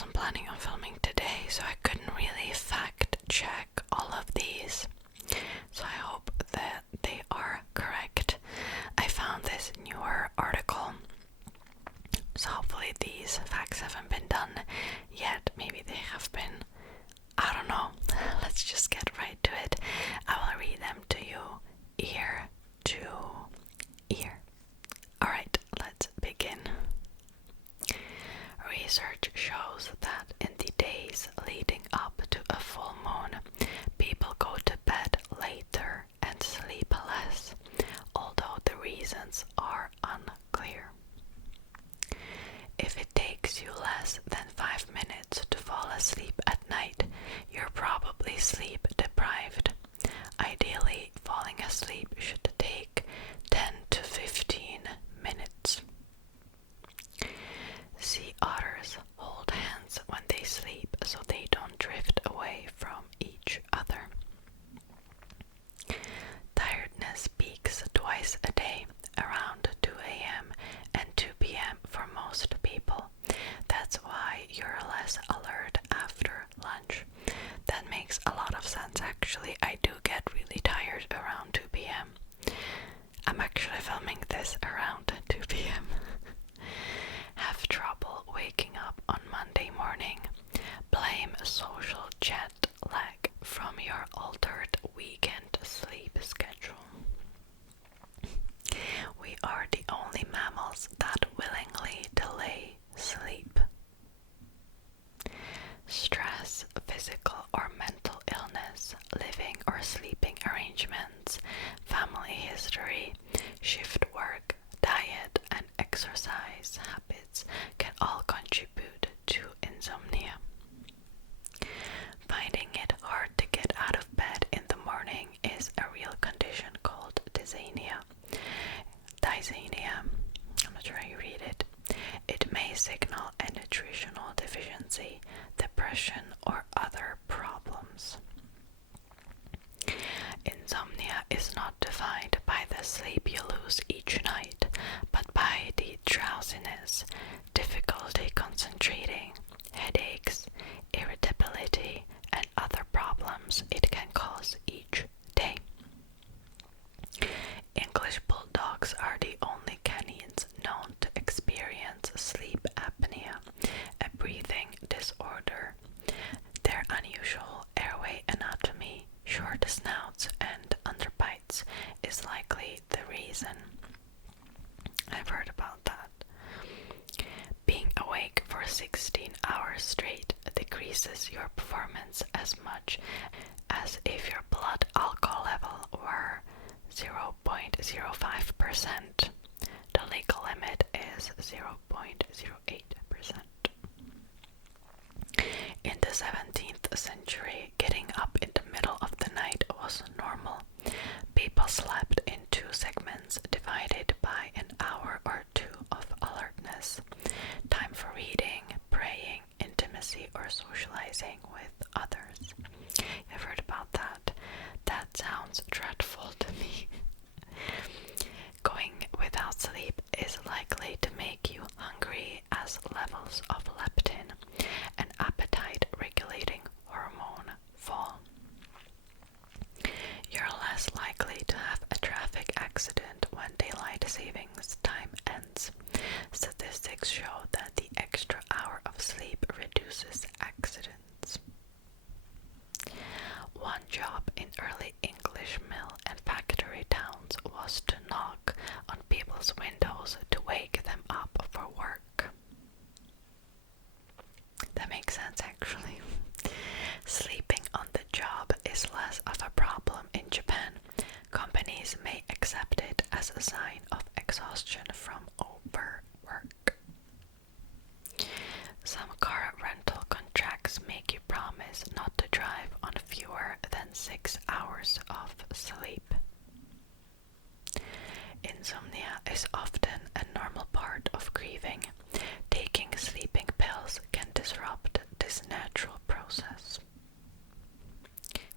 wasn't planning on filming today, so I couldn't really fact check all of these. So I hope that they are correct. I found this newer article, so hopefully these facts haven't been done yet. Maybe they have been. I don't know. Let's just get right to it. I will read them to you ear to ear. Alright, let's begin. Research shows that in the days leading up to a full moon, people go to bed later and sleep less, although the reasons are unclear. If it takes you less than 5 minutes to fall asleep at night, you're probably sleep deprived. Ideally, falling asleep should take 10 to 15 minutes. Sea otters hold hands when they sleep so they don't drift away from each other. Tiredness peaks twice a day, around 2 a.m. and 2 p.m. for most people. That's why you're less alert after lunch. That makes a lot of sense actually. I do get really tired around 2 p.m. I'm actually filming this around 2 p.m. Have trouble waking up on Monday morning? Blame social jet lag from your altered weekend sleep schedule. We are the only mammals that willingly delay sleep. Stress, physical or mental illness, living or sleeping arrangements, family history, shift work, diet, and exercise habits can all contribute to insomnia. Finding it hard to get out of bed in the morning is a real condition called dysania. I'm not sure how you read it. It may signal a nutritional deficiency, depression, or other problems. Insomnia is not defined by the sleep you lose each night, but by the drowsiness, difficulty concentrating, headaches, irritability, and other problems it can cause each day. English bulldogs are the only canines known to experience sleep apnea, a breathing disorder. Their unusual airway anatomy, short snouts, and underbites is likely the reason. I've heard about that. Being awake for 16 hours straight decreases your performance as much as if your blood alcohol level were 0.05%. The legal limit is 0.08%. In the 17th century, getting up in the middle of the night was normal. People slept in 2 segments divided by an hour or 2 of alertness. Time for reading, praying, intimacy, or socializing with others. I've heard about that. That sounds dreadful to me. Going without sleep is likely to make you hungry as levels of leptin, an appetite regulating hormone, fall. You're less likely to have a traffic accident when daylight savings time ends. Statistics show that the extra hour of sleep reduces accidents. One job in early English mill and factory towns was to knock on people's windows to wake them up for work. That makes sense actually. Sleeping on the job is less of a problem in Japan. Companies may accept it as a sign of exhaustion from overwork. Some car rental contracts make you promise not to drive on fewer than 6 hours of sleep. Insomnia is often a normal part of grieving. Taking sleeping pills can disrupt this natural process.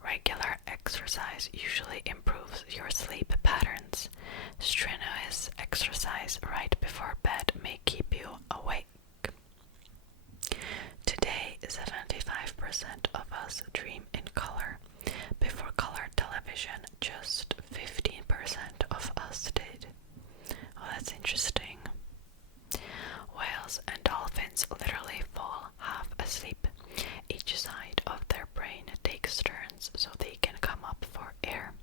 Regular exercise usually improves your sleep patterns. Strenuous exercise right before bed may keep you awake. Today of us dream in color. Before color television, just 15% of us did. Oh, that's interesting. Whales and dolphins literally fall half asleep. Each side of their brain takes turns so they can come up for air.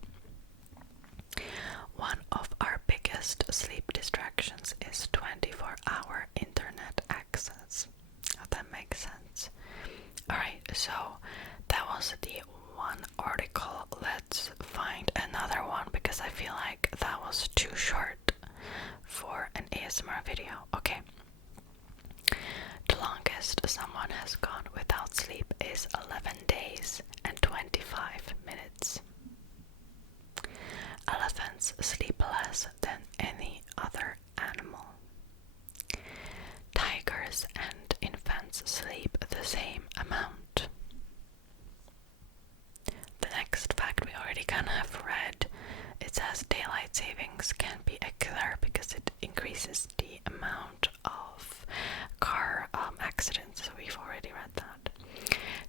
One of our biggest sleep distractions is 24-hour internet access. Oh, that makes sense. Alright, so that was the one article. Let's find another one because I feel like that was too short for an ASMR video. Okay. The longest someone has gone without sleep is 11 days and 25 minutes. Elephants sleep less than any other animal. Tigers and infants sleep the same amount. The next fact we already kind of have read. It says daylight savings can be a killer because it increases the amount of car accidents. So we've already read that.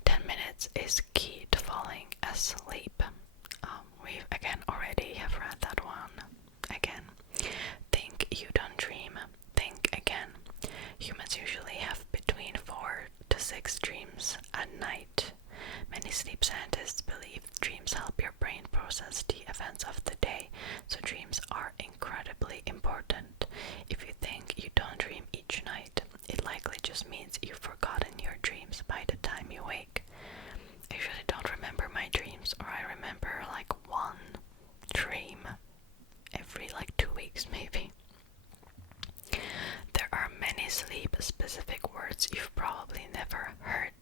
10 minutes is key to falling asleep. We've again already have read that one. Again, think you don't dream. Think again. Humans usually have between 4 to 6 dreams a night. Many sleep scientists believe dreams help your brain process the events of the day, so dreams are incredibly important. If you think you don't dream each night, it likely just means you've forgotten your dreams by the time you wake. I usually don't remember my dreams, or I remember like one dream every like 2 weeks maybe. There are many sleep-specific words you've probably never heard.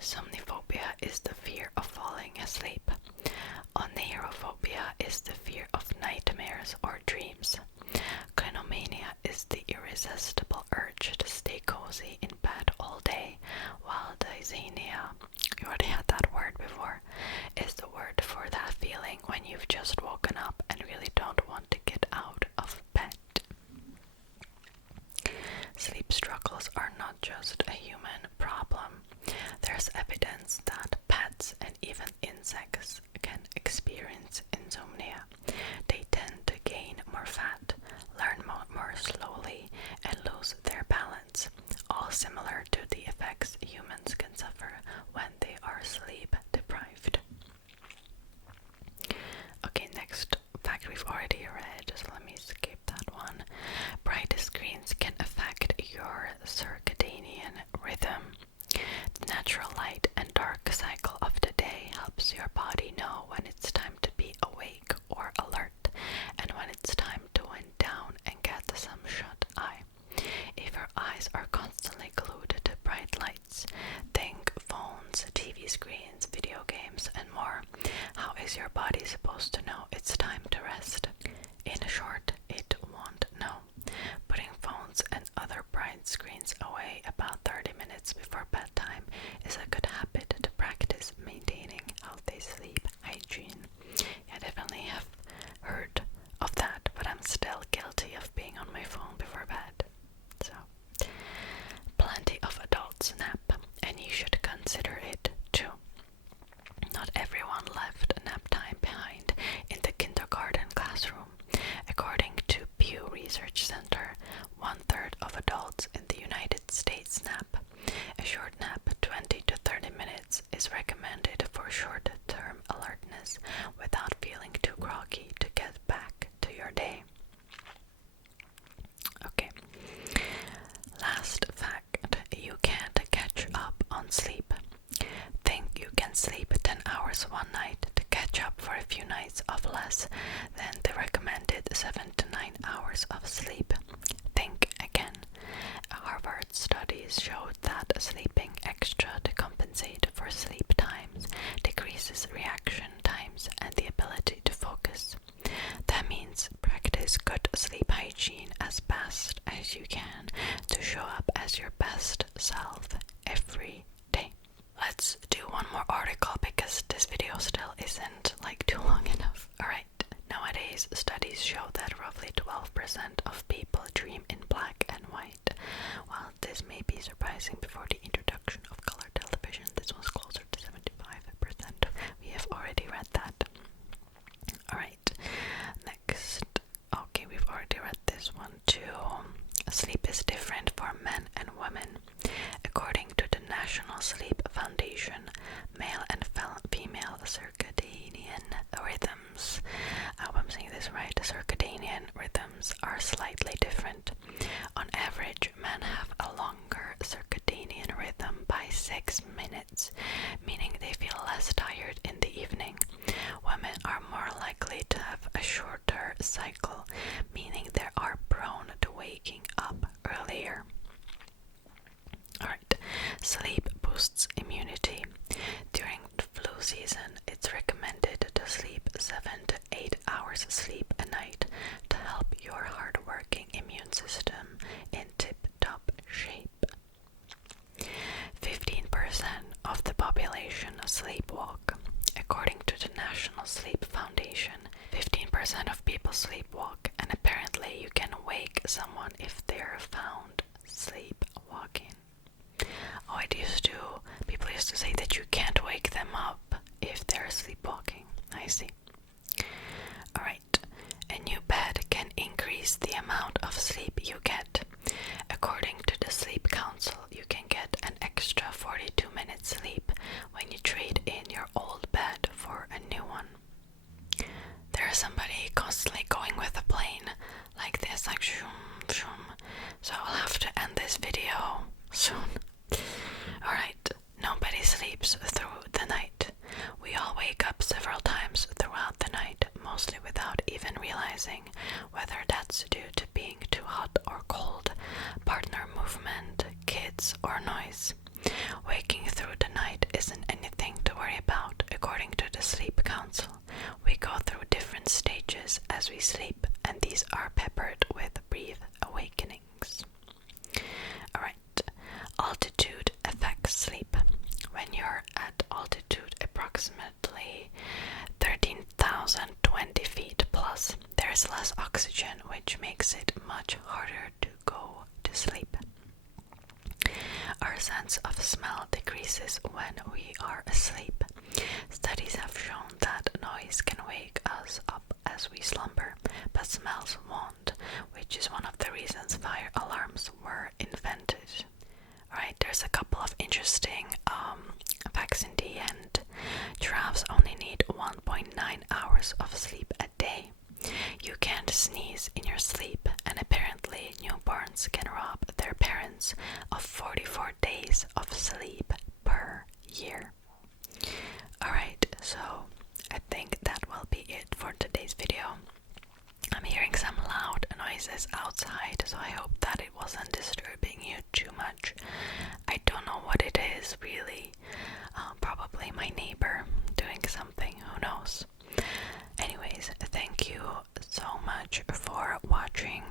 Somniphobia is the fear of falling asleep. Oneirophobia is the fear of nightmares or dreams. Clinomania is the irresistible urge to stay cozy in bed all day, while dysania, you already had that word before, is the word for that feeling when you've just woken up and really don't want to get out of bed. Sleep struggles are not just a human problem. There's evidence that pets and even insects can experience insomnia. They tend to gain more fat, learn more slowly, and lose their balance, all similar to the effects humans can suffer when they are sleep deprived. Okay, next fact we've already read, so let me skip that one. Bright screens can affect your circadian rhythm. The natural light and dark cycle of the day helps your body know when it's time to be awake or alert, and when it's time to wind down and get some shut-eye. If your eyes are constantly glued to bright lights, think phones, TV screens, video games, and more, how is your body supposed to know it's time to rest? In short, it won't know. Putting phones and other bright screens away about 30 minutes before bedtime is a good habit to practice maintaining healthy sleep hygiene. I definitely have heard of that, but I'm still guilty of being on my phone before bed. So, plenty of adults nap, and you should consider it too. Not everyone left nap time behind in the kindergarten classroom. According to Pew Research Center, 1/3 of adults in the United States nap. A short nap, 20 to 30 minutes, is recommended for short-term alertness without feeling too groggy to get back to your day. Okay. Last fact, you can't catch up on sleep. Think you can sleep 10 hours one night to catch up for a few nights of less than the recommended 7 to 9 hours of sleep. Think again. Harvard studies showed that sleeping extra to compensate for sleep times decreases reaction times and the ability to focus. That means practice good sleep hygiene as best as you can to show up as your best self every day. Let's do one more article because this video still isn't like too long enough. Alright, now sleep is different for men and women. According to the National Sleep Foundation, male and female circadian rhythms, I hope I'm saying this right, circadian rhythms are slightly different. On average, men have a longer circadian rhythm by 6 minutes, meaning they feel less tired in the evening. Women are more likely to have a shorter cycle, meaning they are prone to waking up earlier. Alright, sleep boosts immunity. During the flu season, it's recommended to sleep 7 to 8 hours sleep a night to help your hard-working immune system in tip-top shape. 15% of the population sleepwalk. According to the National Sleep Foundation, 15% of people sleepwalk, and apparently you can wake someone if they're found sleepwalking. Oh, people used to say that you can't wake them up if they're sleepwalking. I see. Alright, a new bed can increase the amount of sleep you get. According to the Sleep Council, you can get an extra 42 minutes sleep when you trade in your old bed for a new one. There's somebody constantly going with a plane like this, like shoom, shoom. So I'll have to end this video soon. Alright, nobody sleeps through the night. We all wake up several times throughout the night, mostly without even realizing, whether that's due to being too hot or cold, partner movement, kids, or noise. Waking through the night isn't anything to worry about, according to the Sleep Council. We go through different stages as we sleep, and these are peppered with brief awakenings. Alright, altitude affects sleep. When you're at altitude approximately 13,020 feet plus, there is less oxygen, which makes it much harder to go to sleep. Our sense of smell decreases when we are asleep. Studies have shown that noise can wake us up as we slumber, but smells won't, which is one of the reasons fire alarms were invented. Alright, there's a couple of interesting facts in the end. Giraffes only need 1.9 hours of sleep a day. You can't sneeze in your sleep, and apparently newborns can rob their parents of 44 days of sleep per year. Alright, so I think that will be it for today's video. I'm hearing some loud noises outside, so I hope that it wasn't disturbing you too much. I don't know what it is really. Probably my neighbor doing something, who knows. Anyways, thank you so much for watching.